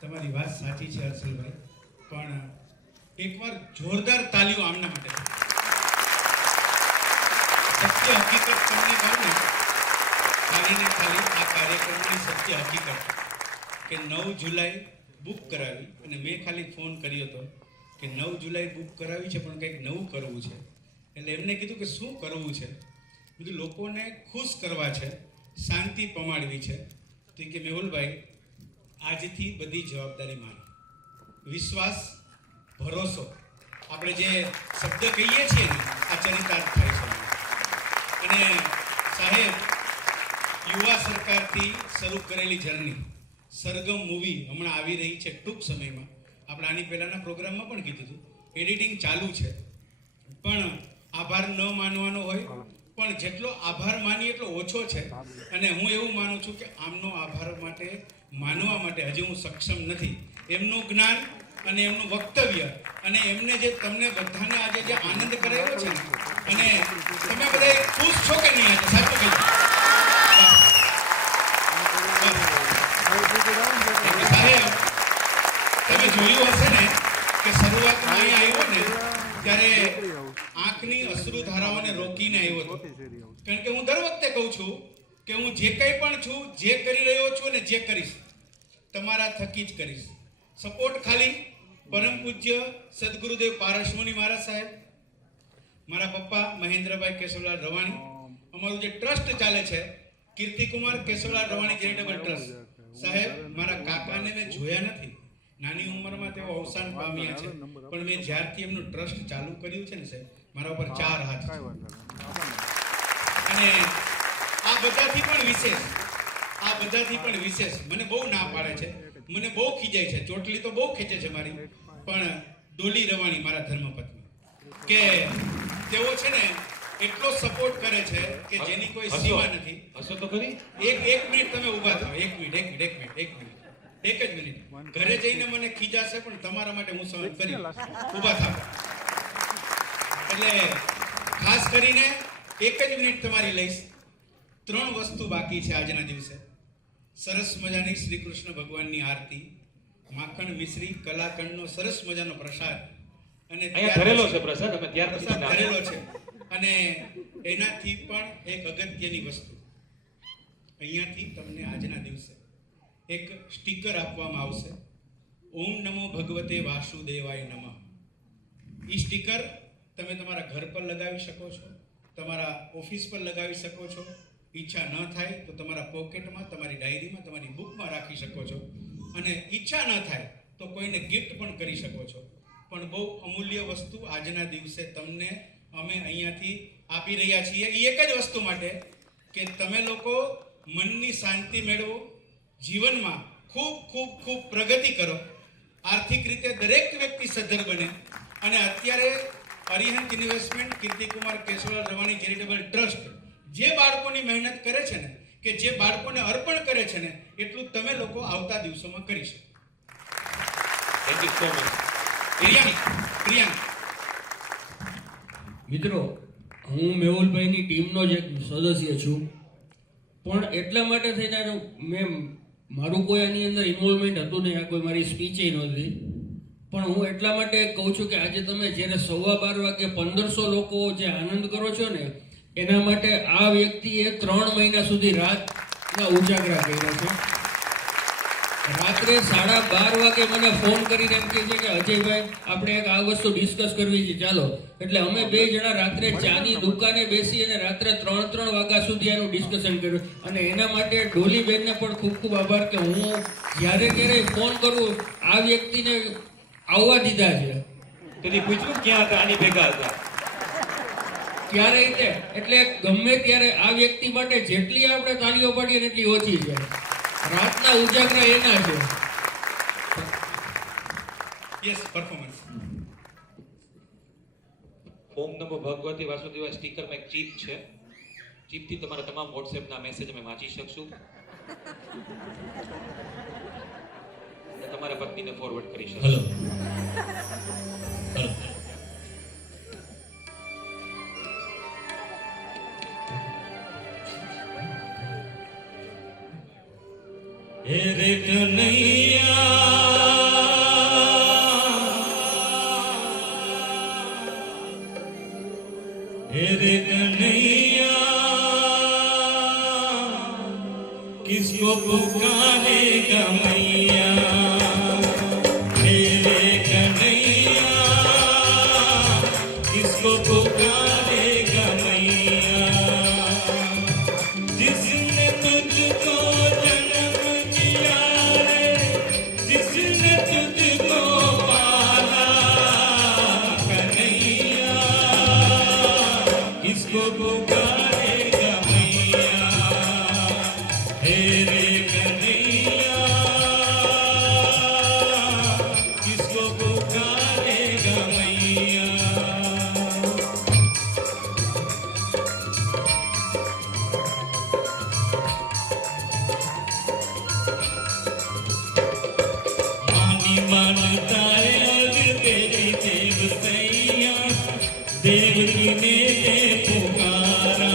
તમારી વાત સાચી છે હર્ષલભાઈ, પણ એકવાર જોરદાર તાલીઓ આમના માટે. સત્ય હકીકત તમને કહું ને, ખાલી ને ખાલી આ કાર્યક્રમની સત્ય હકીકત કે 9 જુલાઈ બુક કરાવી, અને મેં ખાલી ફોન કર્યો હતો કે 9 જુલાઈ બુક કરાવી છે પણ કંઈક નવું કરવું છે. એટલે એમને કીધું કે શું કરવું છે? બધું લોકોને ખુશ કરવા છે, શાંતિ પમાડવી છે. તો કે મેહુલભાઈ, આજથી બધી જવાબદારી મારી. વિશ્વાસ, ભરોસો, આપણે જે શબ્દ કહીએ છીએ ને, આ ચરિતાર્થ થાય છે. અને સાહેબ, યુવા સરકારથી શરૂ કરેલી જર્ની, સરગમ મૂવી હમણાં આવી રહી છે ટૂંક સમયમાં. આપણે આની પહેલાંના પ્રોગ્રામમાં પણ કીધું હતું, એડિટિંગ ચાલુ છે. પણ આભાર ન માનવાનો હોય, પણ જેટલો આભાર માનીએ એટલો ઓછો છે. અને હું એવું માનું છું કે આમનો આભાર માટે માનવા માટે હજી હું સક્ષમ નથી. એમનું જ્ઞાન અને એમનું વક્તવ્ય અને એમને જે તમને બધાને આજે જે આનંદ કરાવ્યો છે ને, અને તમે બધા ખુશ છો કે નહીં આજે? સાચું કહ્યું. સાહેબ, તમે જોયું હશે ને કે શરૂઆતમાં અહીંયા આવ્યો ને ત્યારે આંખની અશ્રુ ધારાઓને રોકીને આવ્યો હતો. કારણ કે હું દર વખતે કહું છું કે હું જે કંઈ પણ છું, જે કરી રહ્યો છું અને જે કરીશ, તમારા થકી જ કરીશ. સપોર્ટ ખાલી પરમ પૂજ્ય સદગુરુદેવ પારસમુનિ મહારાજ સાહેબ, મારા પપ્પા મહેન્દ્રભાઈ કેશવલાલ રવાણી, અમારું જે ટ્રસ્ટ ચાલે છે કીર્તિકુમાર કેશવલાલ રવાણી ચેરિટેબલ ટ્રસ્ટ. સાહેબ, મારા કાકાને મેં જોયા નથી, નાની ઉંમરમાં તેઓ અવસાન પામ્યા છે, પણ મેં જ્યારથી એમનું ટ્રસ્ટ ચાલુ કર્યું છે ને સાહેબ, મારા ઉપર 4 હાથ છે. અને આ બધાથી પણ વિશેષ મને બહુ ના પાડે છે, મને બહુ ખીજાય છે, ચોટલી તો બહુ ખેંચે છે મારી, પણ ડોલી રવાણી મારા ધર્મપત્ની, કે તેઓ છે ને એટલો સપોર્ટ કરે છે કે જેની કોઈ સીમા નથી. હસો તો ખરી. એક મિનિટ તમે ઊભા થાઓ. એક જ મિનિટ. ઘરે જઈને મને ખીજાશે પણ તમારા માટે હું સહન કરી. ઊભા થાઓ. એટલે ખાસ કરીને એક જ મિનિટ તમારી લઈશ. 3 વસ્તુ બાકી છે આજના દિવસે. સરસ મજાની શ્રી કૃષ્ણ ભગવાનની આરતી, માખણ મિશ્રી કલાકંડનો સરસ મજાનો પ્રસાદ, અને ધરેલો છે પ્રસાદ, અમે ત્યાર પ્રસાદ ધરેલો છે. અને એનાથી પણ એક અગત્યની વસ્તુ, અહીંયાથી તમને આજના દિવસે એક સ્ટીકર આપવામાં આવશે. ઓમ નમો ભગવતે વાસુદેવાય નમઃ. એ સ્ટીકર તમે તમારા ઘર પર લગાવી શકો છો, તમારા ઓફિસ પર લગાવી શકો છો. ઈચ્છા ન થાય તો તમારા પોકેટમાં, તમારી ડાયરીમાં, તમારી બુકમાં રાખી શકો છો. અને ઈચ્છા ન થાય તો કોઈને ગિફ્ટ પણ કરી શકો છો. પણ બહુ અમૂલ્ય વસ્તુ આજના દિવસે તમને અમે અહીંયાથી આપી રહ્યા છીએ. એ એક જ વસ્તુ માટે કે તમે લોકો મનની શાંતિ મેળવો, જીવનમાં ખૂબ ખૂબ ખૂબ પ્રગતિ કરો, આર્થિક રીતે દરેક વ્યક્તિ સદ્ધર બને. અને અત્યારે Arihant investment Kirtikumar Keshavlal Ravani charitable trust જે બાળકોની મહેનત કરે છે ને, કે જે બાળકોને અર્પણ કરે છે ને, એટલું તમે લોકો આવતા દિવસોમાં કરી શકો. Thank you so much. Priyank મિત્રો, હું મેહુલભાઈની ટીમનો જ એક સદસ્ય છું, પણ એટલા માટે થઈને મારું કોઈ આની અંદર ઇન્વોલ્વમેન્ટ હતું નહીં, આ કોઈ મારી સ્પીચ નહોતી. પણ હું એટલા માટે કહું છું કે આજે તમે જ્યારે 12:15 વાગે 1500 લોકો જે આનંદ કરો છો ને, એના માટે આ વ્યક્તિએ 3 મહિના સુધી રાતના ઉજાગરા કર્યા છે. રાત્રે 12:30 વાગે મને ફોન કરીને એમ કહે છે કે અજયભાઈ, આપણે એક આ વસ્તુ ડિસ્કસ કરવી છે, ચાલો. એટલે અમે 2 જણા રાત્રે ચાની દુકાને બેસી અને રાત્રે 3 વાગ્યા સુધી આનું ડિસ્કશન કર્યું. અને એના માટે ડોલીબેનને પણ ખૂબ ખૂબ આભાર કે હું જ્યારે ક્યારેય ફોન કરું આ વ્યક્તિને આવવા દીધા છે. તેથી પૂછ્યું ક્યાં હતા, આની ભેગા હતા ક્યારેય તે, એટલે ગમે ત્યારે આ વ્યક્તિ માટે જેટલી આપણે તાળીઓ પાડીએ એટલી ઓછી છે. રાતના ઉજાગરા એના છે. Yes, performance. ઓમ નમો ભગવતે વાસુદેવાય સ્ટીકરમાં એક ચીપ છે. ચીપથી તમારા તમામ વોટ્સએપના મેસેજ અમે વાંચી શકશું અને તમારા પત્નીને ફોરવર્ડ કરી શકશું. હેલો. हे रे कन्हैया किसको पुकारेगा मैया मेरे कन्हैया किसको पुकारेगा मैया जिसने तुझको जन्म दिया रे जिसने तुझको पाला कन्हैया किसको पुकारेगा मैया तेरे कन्हैया किसको पुकारेगा मैया मानी मानता है आज तेरी देव सैया देवकी ने पुकारा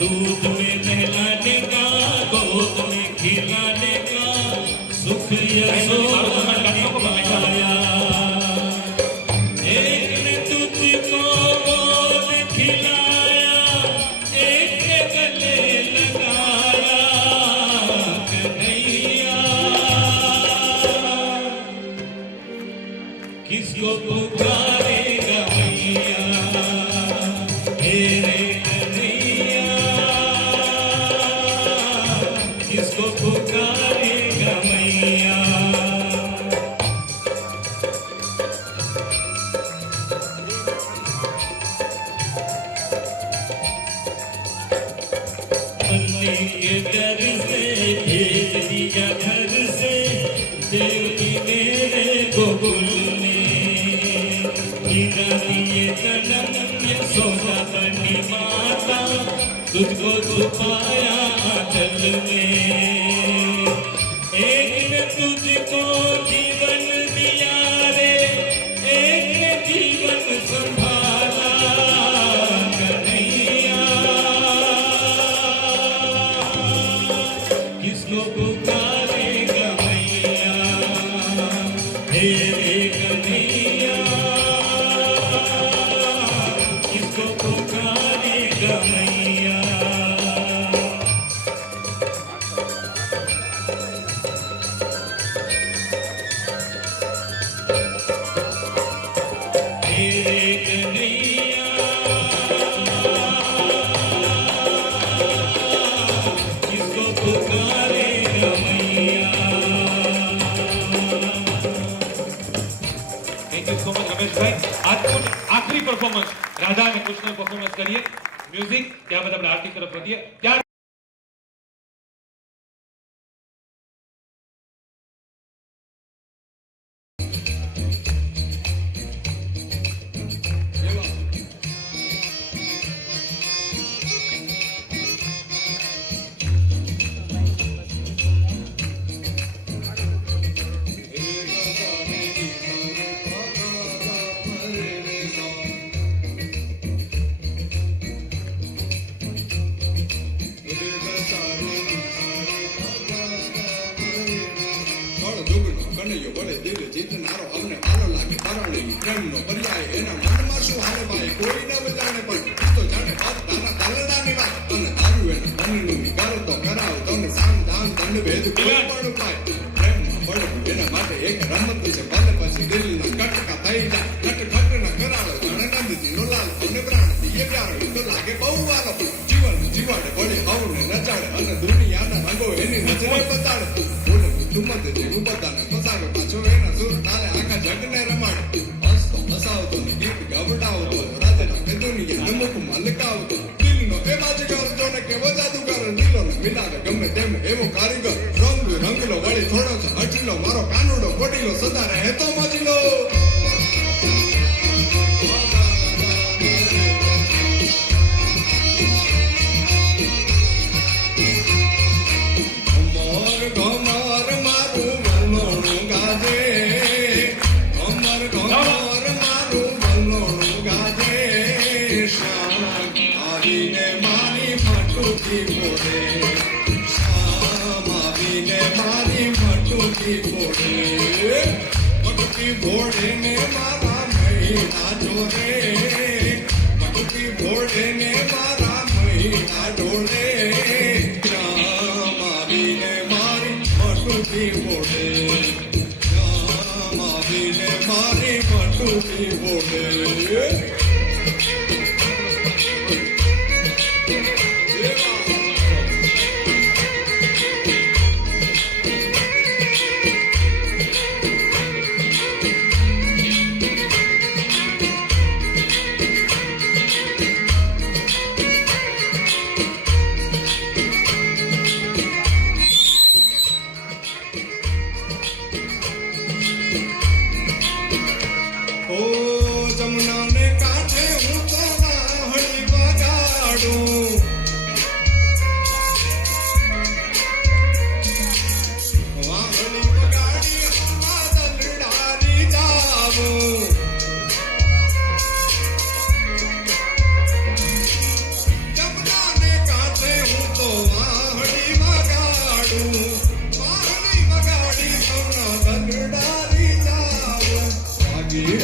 दूध में नहलाने का गोद में खिलाने का सुख यशोदा ने पाया एक ने तुझको गोद खिलाया एक ने गले लगाया कन्हैया किसको पुकारेगा मैया तेरे कन्हैया किसको पुकारेगा मैया पन्ने के डर से भेज दिया घर से देवकी मेरे गोकुल में हीरा दिए जन्म यशोदा बनी माता तुझको छुपाया आंचल में एक ने तुझको जीवन दिया रे एक ने जीवन संभाला कन्हैया किसको पुकारेगा मैया तेरे कन्हैया किसको पुकारेगा मैया तेरे कन्हैया किसको पुकारेगा मैया thank you so much Rameshbhai આજનું આખરી પરફોર્મન્સ રાધા અને કૃષ્ણ પરફોર્મન્સ કરીએ મ્યુઝિક ત્યારબાદ આપણે આરતી તરફ વધીએ ત્યાર કનૈયો વળે દિલ જીતનારો અમને વાલો લાગે પરણી પ્રેમનો પર્યાય એના મનમાં શું હાલે ભાઈ કોઈ ન જાણે પણ તો જાણે વાત તારા દલડાની વાત અને તારું એના મનનું કર તો કરાવ તમને સામ દાન દંડ ભેદ કોઈ પણ ઉપાય પ્રેમમાં પડવું એના માટે એક રમત છે ભલે પછી દિલના કટકા થઈ જાય કટ ના કરાળો જાણે નંદજી નો લાલ અને પ્રાણ દિયે પ્યારો એ તો લાગે બહુ વાલો જીવન જીવાડે વળે હવને નચાડે અને દુનિયાના રંગો એની નજરે બતાડે તુમત જેવું બધાને ફસાવે પાછો એના સુર તાલે આખા જગને રમાડે હસતો હસાવતો ને ગીત ગવડાવતો રાજાના કે દુનિયા નમક મલકાવતો દિલનો એ બાજીગર જોને કેવો જાદુગર દિલોને મિલાવે ગમે તેમ એવો કારીગર રંગ રંગલો વળી થોડો છે હઠીલો મારો કાનુડો કોટીલો સદા રહે તો મજીલો घोड़े ने मारा महीना जोड़े मटकी घोड़े ने मारा महीना जोड़े મટુકી બોલે ઓ જમનાને કાંઠે હું તો વાહણી વગાડું વાહણી વગાડી હવા દલડારી જાવું જમનાને કાંઠે હું તો વાહણી વગાડું વાહણી વગાડી હવા દલડારી જાવું વાગી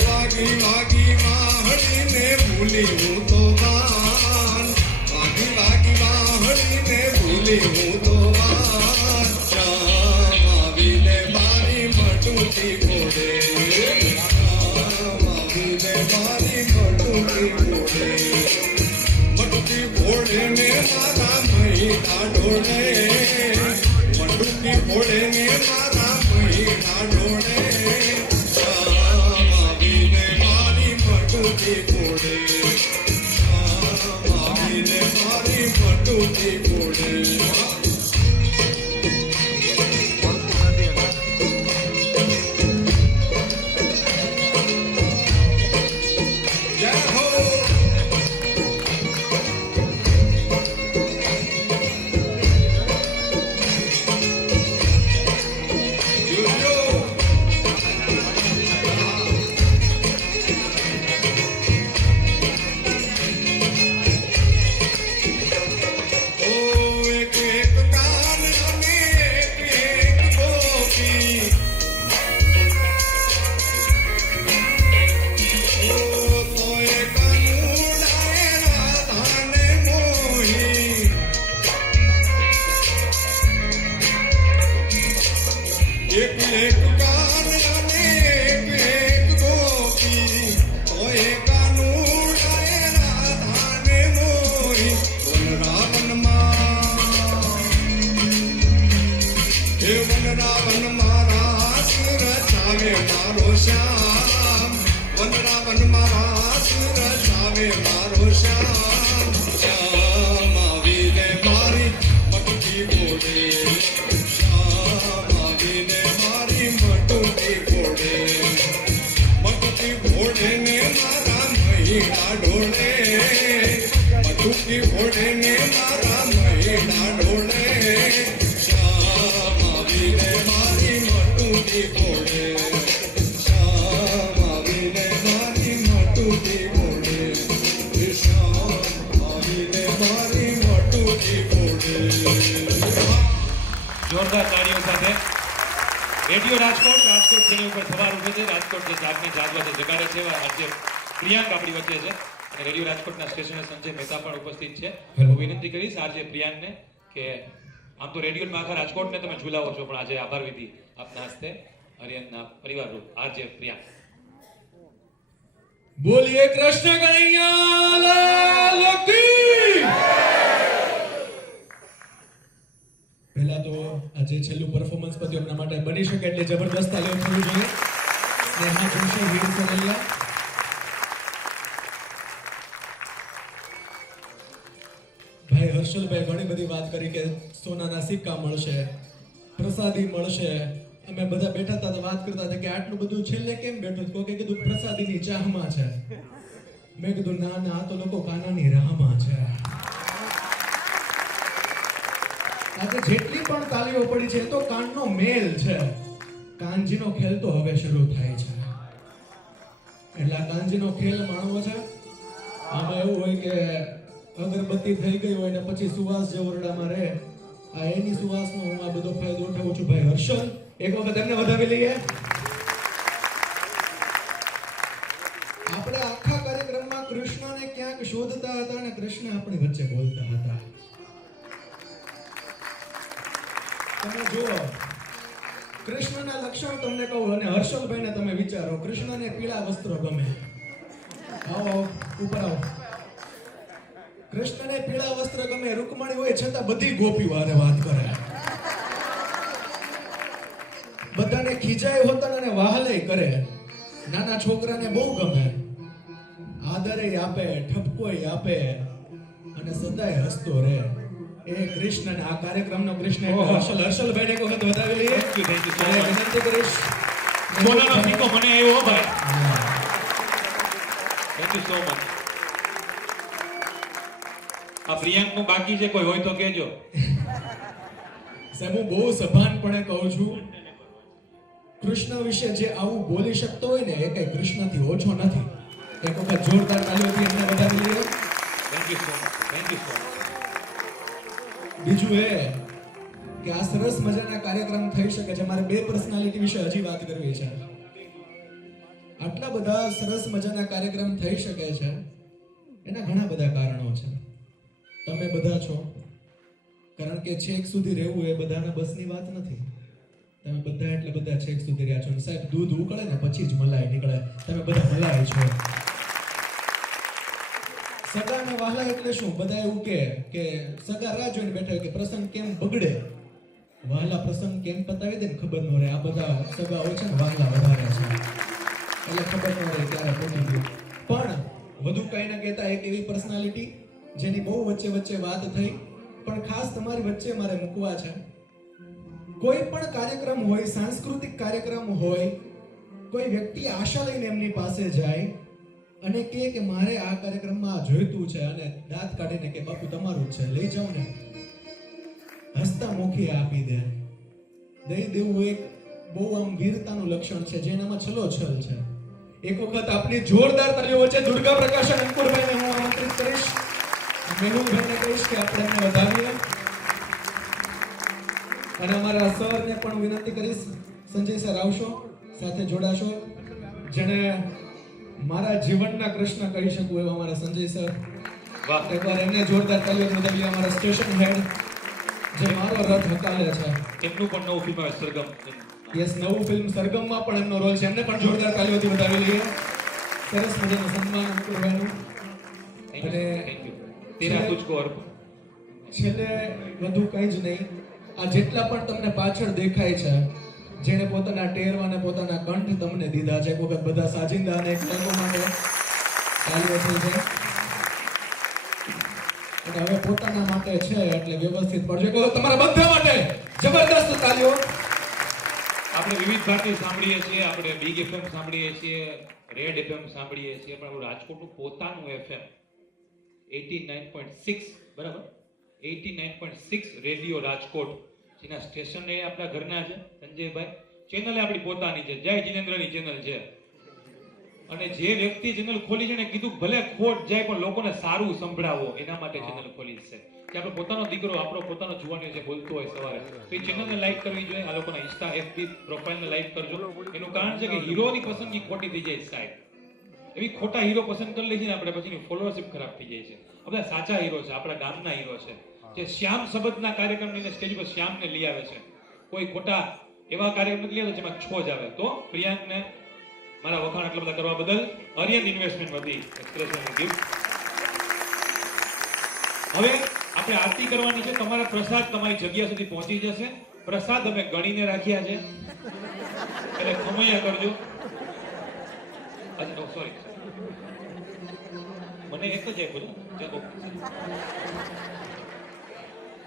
વાગી વાગી વાહડીને ભૂલી હું તો વાન વાગી વાગી વાહડીને ભૂલી હું તો વાન શ્યામ આવીને મારી મટુકી ઘોડે શ્યામ આવીને મારી મટુકી ઘોડે મટુકી ઘોડે ને મારા મહિના ડોળે મટુકી ઘોડે ને મારા મહિના ડોળે શ્યામ આવીને મારી મટુકી ઘોડે શ્યામ આવીને મારી મટુકી ઘોડે જય હો એક એક ગાન અને એક ગોપી તોય કાનુડાએ રાધાને મોહી વનરાવનમાં રાસ રચાવે મારો શ્યામ વનરાવનમાં રાસ રચાવે મારો શ્યામ શ્યામ આવીને મારી મટકી ઘોડે શ્યામ આવીને મારી મટકી ઘોડે મટકી ઘોડે ને મારા મહિના ડોળે મટકી ઘોડે ને મારા મહિના ડોળે શ્યામ આવીને મારી મટકી ઘોડે શ્યામ આવીને મારી મટકી ઘોડે શ્યામ આવીને મારી મટકી ઘોડે જોરદાર તાળીઓ સાથે રેડિયો રાજકોટ જેની ઉપર સવાર ઉઠે છે રાજકોટ જે જાગને જાગવા જગાડે છે આજે પ્રિયાંક આપણી વચ્ચે છે અને રેડિયો રાજકોટના સ્ટેશને સંજય મહેતા પણ ઉપસ્થિત છે હું વિનંતી કરીશ આજે પ્રિયાંકને કે આમ તો રેડિયોમાં આખા રાજકોટને તમે ઝુલાવો છો પણ આજે આભાર વિધિ આપના હસ્તે હરિયનના પરિવાર રૂપ આજે પ્રિયાંક બોલીએ કૃષ્ણ કનૈયા લાલ કી પહેલા તો આજે છેલ્લું પરફોર્મન્સ પત્યું એમના માટે બની શકે એટલે જબરદસ્ત તાલીઓ થવી જોઈએ સ્નેહા જોશી વીર સોનલિયા ભાઈ હર્ષલભાઈ ઘણી બધી વાત કરી કે સોનાના સિક્કા મળશે પ્રસાદી મળશે અમે બધા બેઠા હતા તો વાત કરતા હતા કે આટલું બધું છેલ્લે કેમ બેઠું કોઈ કીધું પ્રસાદીની ચાહમાં છે મેં કીધું ના ના આ તો લોકો કાનાની રાહમાં છે આજે જેટલી પણ તાલીઓ પડી છે એ તો કાનનો મેલ છે કાનજીનો ખેલ તો હવે શરૂ થાય છે એટલે આ કાનજીનો ખેલ માણવો છે આમાં એવું હોય કે અગરબત્તી થઈ ગઈ હોય ને પછી સુવાસ જે ઓરડામાં રહે આ એની સુવાસનો હું આ બધો ફાયદો ઉઠાવું છું ભાઈ હર્ષલ એક વખત એમને વધાવી લઈએ આપણે આખા કાર્યક્રમમાં કૃષ્ણને ક્યાંક શોધતા હતા અને કૃષ્ણ આપણી વચ્ચે બોલતા હતા તમે જુઓ કૃષ્ણના લક્ષણ તમને કહું અને હર્ષલભાઈને તમે વિચારો. કૃષ્ણને પીળા વસ્ત્રો ગમે. આવો ઉપર આવો. કૃષ્ણને પીળા વસ્ત્ર ગમે, રૂકમણી હોય છતાં બધી ગોપીઓ હારે વાત કરે. બધાને ખીજાય હોતા અને વાહલે કરે. નાના છોકરાને બહુ ગમે, આદરે આપે, ઠપકોય આપે અને સદાય હસતો રહે. એ કૃષ્ણ આ કાર્યક્રમનો કૃષ્ણ હર્ષલભાઈને એક વખત વધાવી લઈએ. Thank you so અને much. વિનંતી કરીશ. સોનાનો સિક્કો મને આવ્યો હો ભાઈ. Thank you so much. આ પ્રિયાંકનું બાકી છે, કોઈ હોય તો કહેજો. સાહેબ, હું બહુ સભાનપણે કહું છું, કૃષ્ણ વિશે જે આવું બોલી શકતો હોય ને એ કઈ કૃષ્ણથી ઓછો નથી. એક વખત જોરદાર તાલીઓથી એમને વધાવી લઈએ. Thank you so much. Thank you so much. બીજું એ કે આ સરસ મજાના કાર્યક્રમ થઈ શકે છે. મારે બે પર્સનાલિટી વિશે હજી વાત કરવી છે. આટલા બધા સરસ મજાના કાર્યક્રમ થઈ શકે છે એના ઘણા બધા કારણો છે. તમે બધા છો, કારણ કે છેક સુધી રહેવું એ બધાના બસની વાત નથી. તમે બધા એટલે બધા છેક સુધી રહ્યા છો. અને સાહેબ, દૂધ ઉકળે ને પછી જ મલાઈ નીકળે. તમે બધા મલાઈ છો. સગા ને વહાલા એટલે શું? બધા એવું કે સગા રાહ જોઈને બેઠા હોય કે પ્રસંગ કેમ બગડે, વહાલા પ્રસંગ કેમ પતાવી દે ને ખબર ન રહે. આ બધા સગા હોય છે ને વહાલા વધારે છે એટલે ખબર ન રહે ક્યારે પતી ગયું. પણ વધુ કઈ ના કહેતા એક એવી પર્સનાલિટી જેની બહુ વચ્ચે વચ્ચે વાત થઈ, પણ ખાસ તમારી વચ્ચે મારે મૂકવા છે. કોઈ પણ કાર્યક્રમ હોય, સાંસ્કૃતિક કાર્યક્રમ હોય, કોઈ વ્યક્તિ આશા લઈને એમની પાસે જાય અને કે મારે આ કાર્યક્રમમાં જોઈતું છે અને દાંત કાઢીને કે બાપુ તમારું જ છે, લઈ જાઓ ને, હસતા મુખી આપી દે. દઈ દેવું એક બહુ આમ વીરતાનું લક્ષણ છે જેનામાં છલોછલ છે. એક વખત આપની જોરદાર તાલીઓ વચ્ચે દુર્ગા પ્રકાશ અને અંકુરભાઈને હું આમંત્રિત કરીશ. મેહુલભાઈને કહીશ કે આપણે એમને વધાવીએ અને અમારા સરને પણ વિનંતી કરીશ. સંજય સર આવશો, સાથે જોડાશો. જેને મારા જીવનના કૃષ્ણ કહી શકું એવા અમારા સંજય સર. વાહ. એકવાર એમને જોરદાર તાલીઓ વધાવીએ. અમારા સ્ટેશન હેડ જે મારો રથ હકાલે છે. એમનું પણ નવું ફિલ્મ આવે સરગમ. યસ, નવું ફિલ્મ સરગમમાં પણ એમનો રોલ છે. એમને પણ જોરદાર તાલીઓથી વધાવી લઈએ. સરસ મજાનું સન્માન અંકુરભાઈનું. અને થેન્ક યુ. તેરા તુજકો અર્પણ. છેલ્લે વધુ કંઈ જ નહીં, આ જેટલા પણ તમને પાછળ દેખાય છે, જેને પોતાના ટેરવા અને પોતાના કંઠ તમને દીધા છે, એક વખત બધા સાજિંદા અને એક લોકો માટે તાલીઓ થઈ છે. અને હવે પોતાના માટે છે એટલે વ્યવસ્થિત પડજો. કહો તમારા બધા માટે જબરદસ્ત તાલીઓ. આપણે વિવિધ ભારતી સાંભળીએ છીએ, આપણે બિગ એફએમ સાંભળીએ છીએ, રેડ એફએમ સાંભળીએ છીએ, પણ આપણું રાજકોટનું પોતાનું એફએમ 89.6, બરાબર, 89.6 રેડિયો રાજકોટ, જેના સ્ટેશન એ આપણા ઘરના છે સંજયભાઈ, ચેનલ આપણી પોતાની છે, જય જિનેન્દ્રની ચેનલ છે. અને જે વ્યક્તિ ચેનલ ખોલી છે ને કીધું ભલે ખોટ જાય પણ લોકોને સારું સંભળાવો, એના માટે ચેનલ ખોલી છે કે આપણો પોતાનો દીકરો, આપણો પોતાનો જુવાનીઓ જે બોલતો હોય સવારે, તો એ ચેનલને લાઈક કરવી જોઈએ. આ લોકોના ઇન્સ્ટા એફબી પ્રોફાઇલને લાઈક કરજો. એનું કારણ છે કે હીરોની પસંદગી ખોટી થઈ જાય સાહેબ. એવી ખોટા હીરો પસંદ કરી લઈએ છીએ આપણે, પછીની ફોલોઅરશિપ ખરાબ થઈ જાય છે. આપણે સાચા હીરો છે, આપણા ગામના હીરો છે, જે શ્યામ સંબંધના કાર્યક્રમ લઈને સ્ટેજ પર શ્યામને લઈ આવે છે. કોઈ ખોટા એવા કાર્યક્રમ નથી લઈ આવે જેમાં છોજ આવે. તો પ્રિયાંકને મારા વખાણ આટલા બધા કરવા બદલ આર્યન ઇન્વેસ્ટમેન્ટ વતી એક્સપ્રેશનની ગિફ્ટ. હવે આપણે આરતી કરવાની છે. તમારા પ્રસાદ તમારી જગ્યા સુધી પહોંચી જશે. પ્રસાદ અમે ગણીને રાખ્યા છે એટલે ખમૈયા કરજો. સોરી, મને એક જ આપ્યું છે.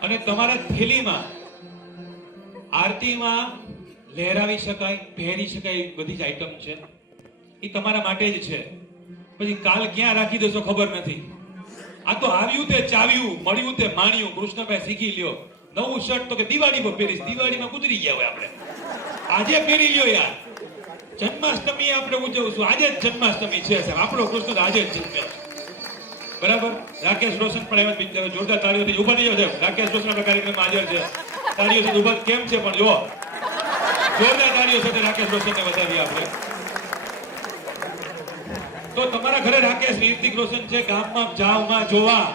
અને તમારા થેલીમાં આરતીમાં લહેરાવી શકાય, પહેરી શકાય બધી જ આઈટમ છે. એ તમારા માટે જ છે. પછી કાલ ક્યાં રાખી દેશો ખબર નથી. આ તો આવ્યું તે ચાવ્યું, મળ્યું તે માણ્યું. કૃષ્ણભાઈ શીખી લ્યો. નવું શર્ટ તો કે દિવાળી પર પહેરીશ, દિવાળીમાં ગુજરી ગયા હોય આપણે. આજે પહેરી લ્યો યાર. જન્માષ્ટમી આપણે ઉજવશું, આજે જ જન્માષ્ટમી છે સાહેબ. આપણો કૃષ્ણ આજે જ જન્મ્યો છે, બરાબર. રાકેશ રોશન પણ આવ્યા, જોરદાર તાળીઓથી ઉભા થઈ જાવ. રાકેશ રોશન આપણા કાર્યક્રમમાં હાજર છે. તાળીઓથી ઉભા કેમ છે પણ જો જોરદાર તાળીઓ સાથે રાકેશ રોશનને વધાવીએ આપણે. તો તમારા ઘરે રાકેશ ઋતિક રોશન છે, ગામમાં જાવમાં જોવા,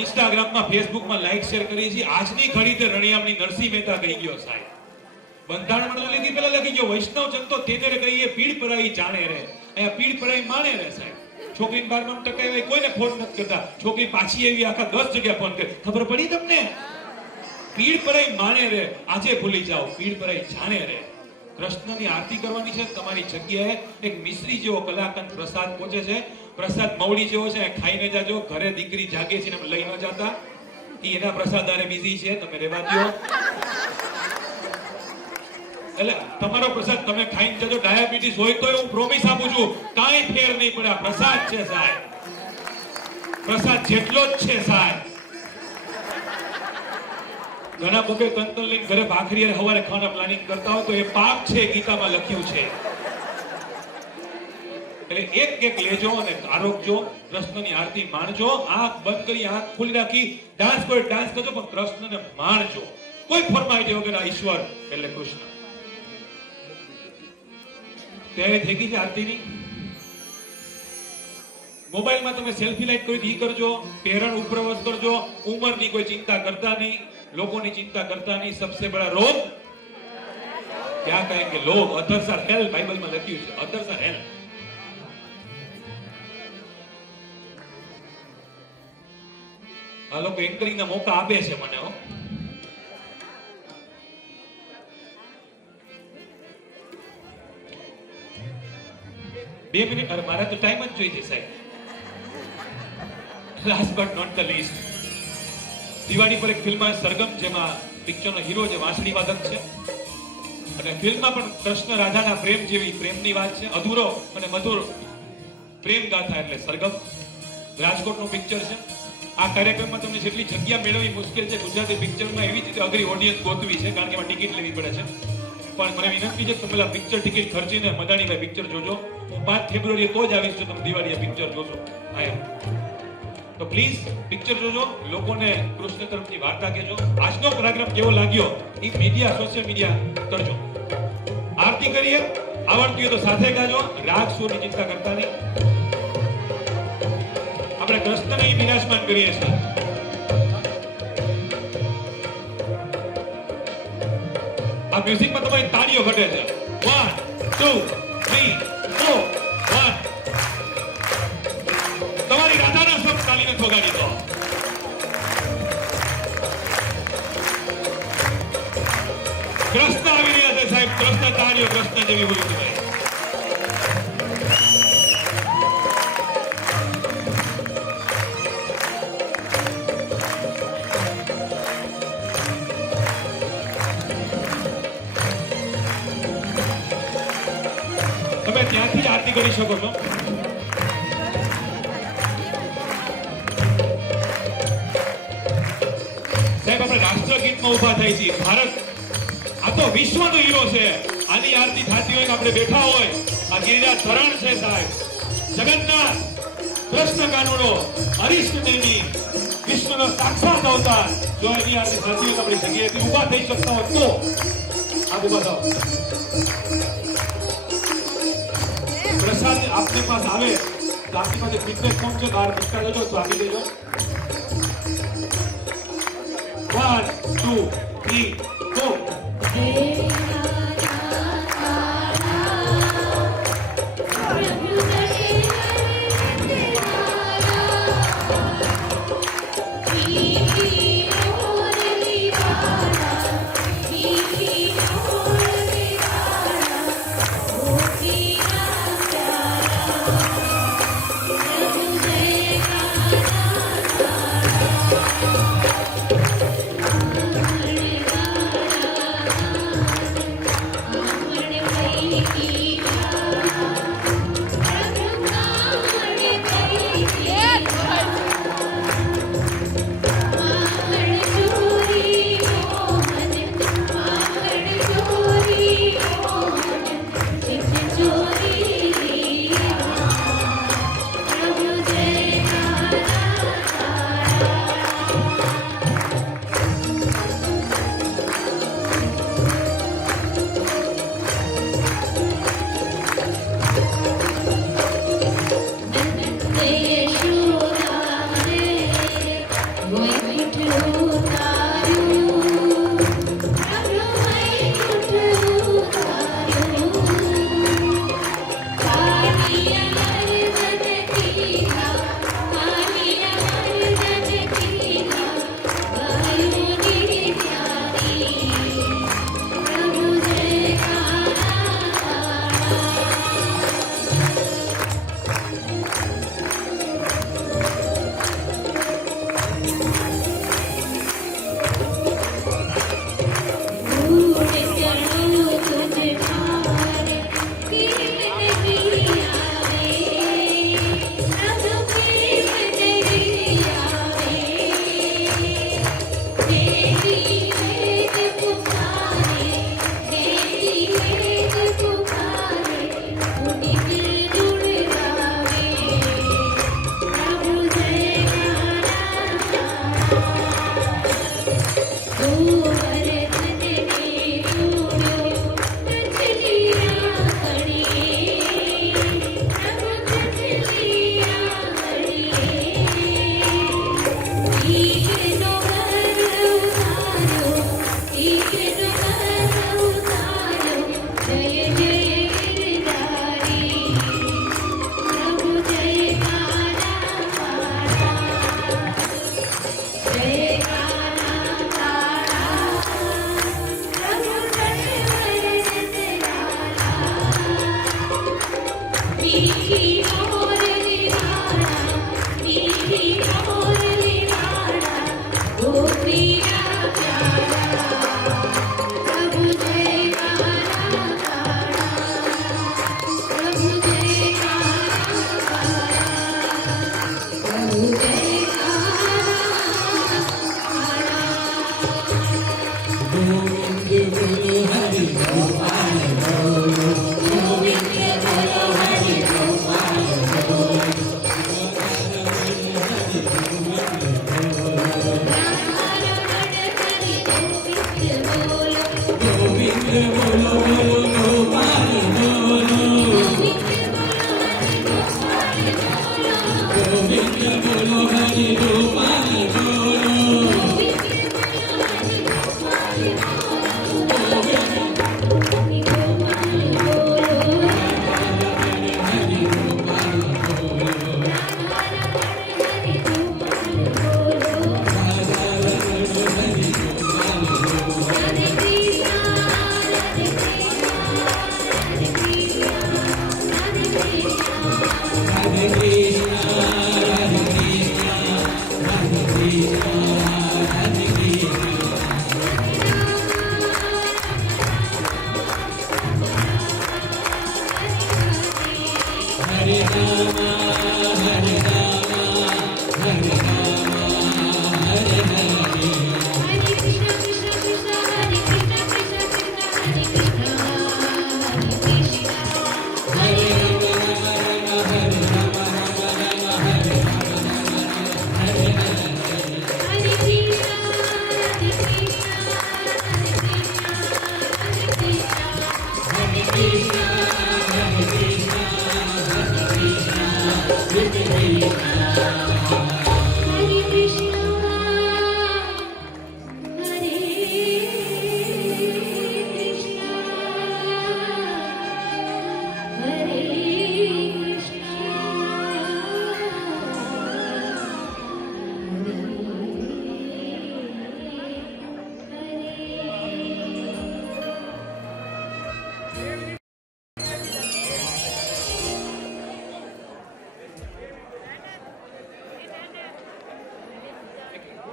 ઇન્સ્ટાગ્રામમાં ફેસબુકમાં લાઈક શેર કરીએ છીએ. આજની ઘડી તે રણિયામણી નરસિંહ મહેતા કહી ગયો સાહેબ. બંધારણ લીધી પેલા લખી ગયો વૈષ્ણવ જન તો તેને રે કહીએ પીડ પરાઈ જાણે રે. અહીંયા પીડ પરાઈ માણે રે સાહેબ. છોકરીને 12માં ટકાઈ કોઈને ફોન નથી કરતા. છોકરી પાછી એવી આખા 10 જગ્યા ફોન કરે. ખબર પડી તમને? પીડ પરાઈ માણે રે. આજે ભૂલી જાઓ, પીડ પરાઈ જાણે રે. કૃષ્ણની આરતી કરવાની છે તમારી જગ્યાએ એક મિશ્રી જેવો કલાકંદ પ્રસાદ પહોંચે છે. પ્રસાદ મવડી જેવો છે, ખાઈને જાજો. ઘરે દીકરી જાગે છે ને લઈ ન જાતા. એના પ્રસાદારે બીજી છે, તમે રહેવા દો. એટલે તમારો પ્રસાદ તમે ખાઈને જજો. ડાયાબિટીસ હોય તો હું પ્રોમિસ આપું છું કાંઈ ફેર નહીં પડે. પ્રસાદ છે સાહેબ, પ્રસાદ જેટલો જ છે સાહેબ. ઘણા બબે તંત્ર લઈને ઘરે ભાખરી અને હવારે ખાવાના પ્લાનિંગ કરતા હોય તો એ પાપ છે, ગીતામાં લખ્યું છે. એટલે એક લેજો અને આરોગજો. કૃષ્ણની આરતી માણજો. આંખ બંધ કરી આંખ ખુલ્લી રાખી ડાન્સ કરો, ડાન્સ કરજો, પણ કૃષ્ણને માણજો. કોઈ ફરમાઈશ વગર આ ઈશ્વર એટલે કૃષ્ણ. તૈયારી થઈ ગઈ છે આરતીની? મોબાઈલમાં તમે સેલ્ફી લાઈટ કોઈ દી કરજો. પહેરણ ઉપરવસ કરજો. ઉંમરની કોઈ ચિંતા કરતા નહીં, લોકોની ચિંતા કરતા નહીં. સબસે બડા રોગ ક્યાં કહેંગે લોગ? અધર્સ આર હેલ, બાઇબલમાં લખ્યું છે. અધર્સ આર હેલ. આ લોકો એન્કરિંગના મોકા આપે છે મને. 2 મિનિટ. અરે મારા તો ટાઈમ જ જોઈએ છે સાહેબ. Last but not the least, Diwali પર એક ફિલ્મ સરગમ, જેમાં પિક્ચરનો હીરો જે વાંસળી વાદક છે, અને ફિલ્મમાં પણ કૃષ્ણ રાધાના પ્રેમ જેવી પ્રેમની વાત છે. અધૂરો અને મધુર પ્રેમ ગાથા એટલે સરગમ. રાજકોટનું પિક્ચર છે. આ કાર્યક્રમમાં તમને જેટલી જગ્યા મેળવવી મુશ્કેલ છે ગુજરાતી પિક્ચરમાં, એવી જ રીતે અઘરી ઓડિયન્સ ગોતવી છે, કારણ કે એમાં ટિકિટ લેવી પડે છે. પણ મને વિનંતી છે કે તમે પેલા પિક્ચર ટિકિટ ખર્ચીને મદાનીભાઈ પિક્ચર જોજો. હું 5 ફેબ્રુઆરીએ તો જ આવીશ જો તમે દિવાળીએ પિક્ચર જોજો. તો પ્લીઝ પિક્ચર જોજો. લોકોને કૃષ્ણ તરફની વાર્તા કહેજો. આજનો પ્રોગ્રામ કેવો લાગ્યો એ મીડિયા, સોશિયલ મીડિયા કરજો. આરતી કરીએ, આવડતી હોય તો સાથે ગાજો. રાગ સુરની ચિંતા કરતા નહીં. આપણે કૃષ્ણને બિરાજમાન કરીએ છીએ. આ મ્યુઝિકમાં તમારી તાળીઓ ઘટે છે. 1 2 3 4 1. તમારી રાધાના શબ્દ તાળીને વગાડી દો. કૃષ્ણ આવી રહ્યા છે સાહેબ. કૃષ્ણ તાળીઓ કૃષ્ણ જેવી હોય છે ભાઈ. તમે ત્યાંથી જ આરતી કરી શકો છો. સાહેબ આપણે રાષ્ટ્રગીતમાં ઉભા થઈ છીએ. ભારત આ તો વિશ્વનો હીરો છે. આની આરતી થતી હોય આપણે બેઠા હોય. આ ગિરિરાજ ધરણ છે સાહેબ. જગન્નાથ, કૃષ્ણ કાનુડો, હરિષ્ણ દેવી, વિશ્વનો સાક્ષાત અવતાર. જો એની આરતી થતી હોય તો આપણી જગ્યાએથી ઉભા થઈ શકતા હોય તો આ ઉભા થાવ. પ્રસાદ આપની પાસે આવે તો આપની પાસે ફીડબેક ફોર્મ છે, બહાર મૂકતા જજો તો આપી દેજો. 1 2 3 4.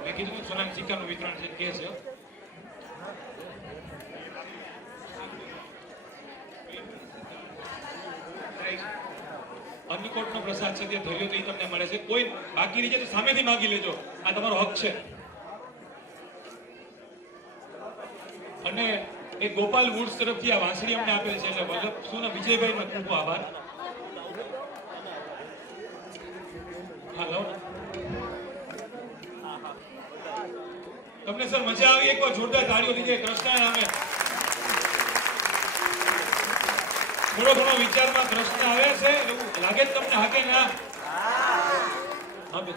મેં કીધું સોનાની સિક્કાનું વિતરણ છે કે છે અન્નકોટનો પ્રસાદ છે તે ધર્યો તો એ તમને મળે છે. કોઈ બાકી રહી જાય તો સામેથી માંગી લેજો, આ તમારો હક છે. અને એ ગોપાલ વુડ્સ તરફથી આ વાંસળી અમને આપેલ છે, એટલે વલ્લભ શું ને વિજયભાઈ નો ખૂબ આભાર. હા લો ને. તમને સર મજા આવી? એકવાર જોરદાર તાળીઓ દીધી કૃષ્ણ નામે. થોડો ઘણો વિચારમાં કૃષ્ણ આવે છે એવું લાગે છે તમને? હા કે ના? હા બેન.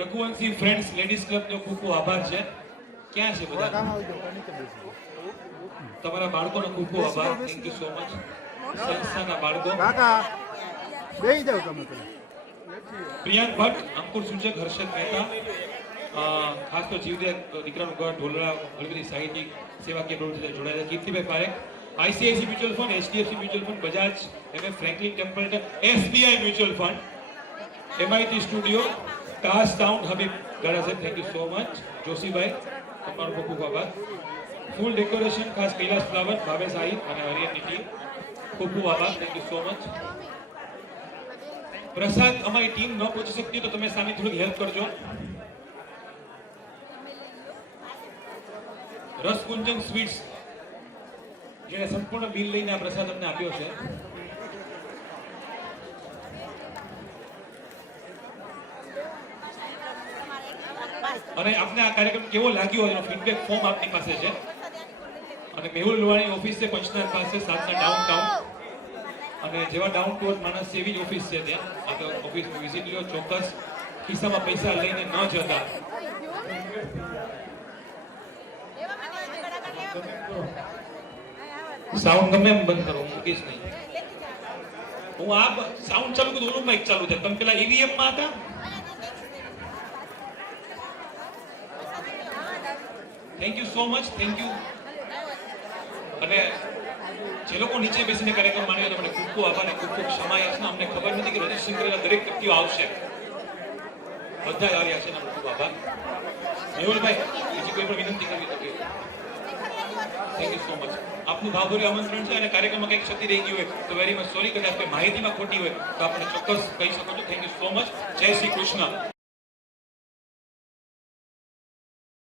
રઘુવંશી ફ્રેન્ડ્સ લેડીઝ ક્લબ નો ખૂબ ખૂબ આભાર છે. ક્યાં છે બધા? તમારા બાળકોનો ખૂબ ખૂબ આભાર. Thank you so much. સંસ્થાના બાળકો પ્રિયાંક ભટ્ટ, અંકુર સૂચક, હર્ષદ મહેતા, ખાસ તો જીવદયા દીકરાનું ઘર, ઢોલરા, ઘણી બધી સાહિત્યિક સેવાકીય પ્રવૃત્તિ જોડાયા. Kirtibhai Parekh, ICICI mutual fund, HDFC mutual fund, Bajaj, Franklin Templeton, SBI mutual fund, MIT studio, કાસ ટાઉન, હબીબ ગાડા સાહેબ, thank you so much. Joshibhai, તમારો ખૂબ ખૂબ આભાર. ફૂલ ડેકોરેશન ખાસ કૈલાસ ફ્લાવર, ભાવેશ આહિર અને હરિયરની ટીમ, ખૂબ ખૂબ આભાર. Thank you so much. પ્રસાદ અમારી ટીમ ન પહોંચી શકતી તો તમે સામે થોડીક હેલ્પ કરજો. રસકુંજન સ્વીટ્સ જેણે સંપૂર્ણ બિલ લઈને આ પ્રસાદ અમને આપ્યો છે. અને આપને આ કાર્યક્રમ કેવો લાગ્યો એનો ફીડબેક ફોર્મ આપની પાસે છે. અને મેહુલ લોહાણી ઓફિસ છે પંચનાર પાસે, સાતના ડાઉનટાઉન. અને જેવા ડાઉન ટુ અર્થ માણસ એવી જ ઓફિસ છે ત્યાં. આ તો ઓફિસની વિઝિટ લ્યો, ચોક્કસ ખિસ્સામાં પૈસા લઈને ન જતા. સાઉન્ડ ગમે એમ બંધ કરો, મૂકીશ નહીં. હું આ સાઉન્ડ ચાલુ કરું, ઓલું માઇક ચાલુ છે. તમે પેલા ઈવીએમ માં હતા. Thank you so much. Thank you. અને જે લોકો નીચે બેસીને કાર્યક્રમ માન્યો તમને ખૂબ ખૂબ આભાર અને ખૂબ ખૂબ ક્ષમા યાચના. અમને ખબર નથી કે રજીસ્ટ્રેશન કરેલા દરેક વ્યક્તિઓ આવશે. બધા આવ્યા છે, એનો ખૂબ આભાર. મેહુલભાઈ, બીજી કોઈ પણ વિનંતી કરવી તો થેન્ક યુ સો મચ. આપનું ભાવભર્યું આમંત્રણ છે અને કાર્યક્રમમાં કંઈક ક્ષતિ રહી ગઈ હોય તો વેરી મચ સોરી. કદાચ કોઈ માહિતીમાં ખોટી હોય તો આપણે ચોક્કસ કહી શકો છો. Thank you so much. જય શ્રી કૃષ્ણ.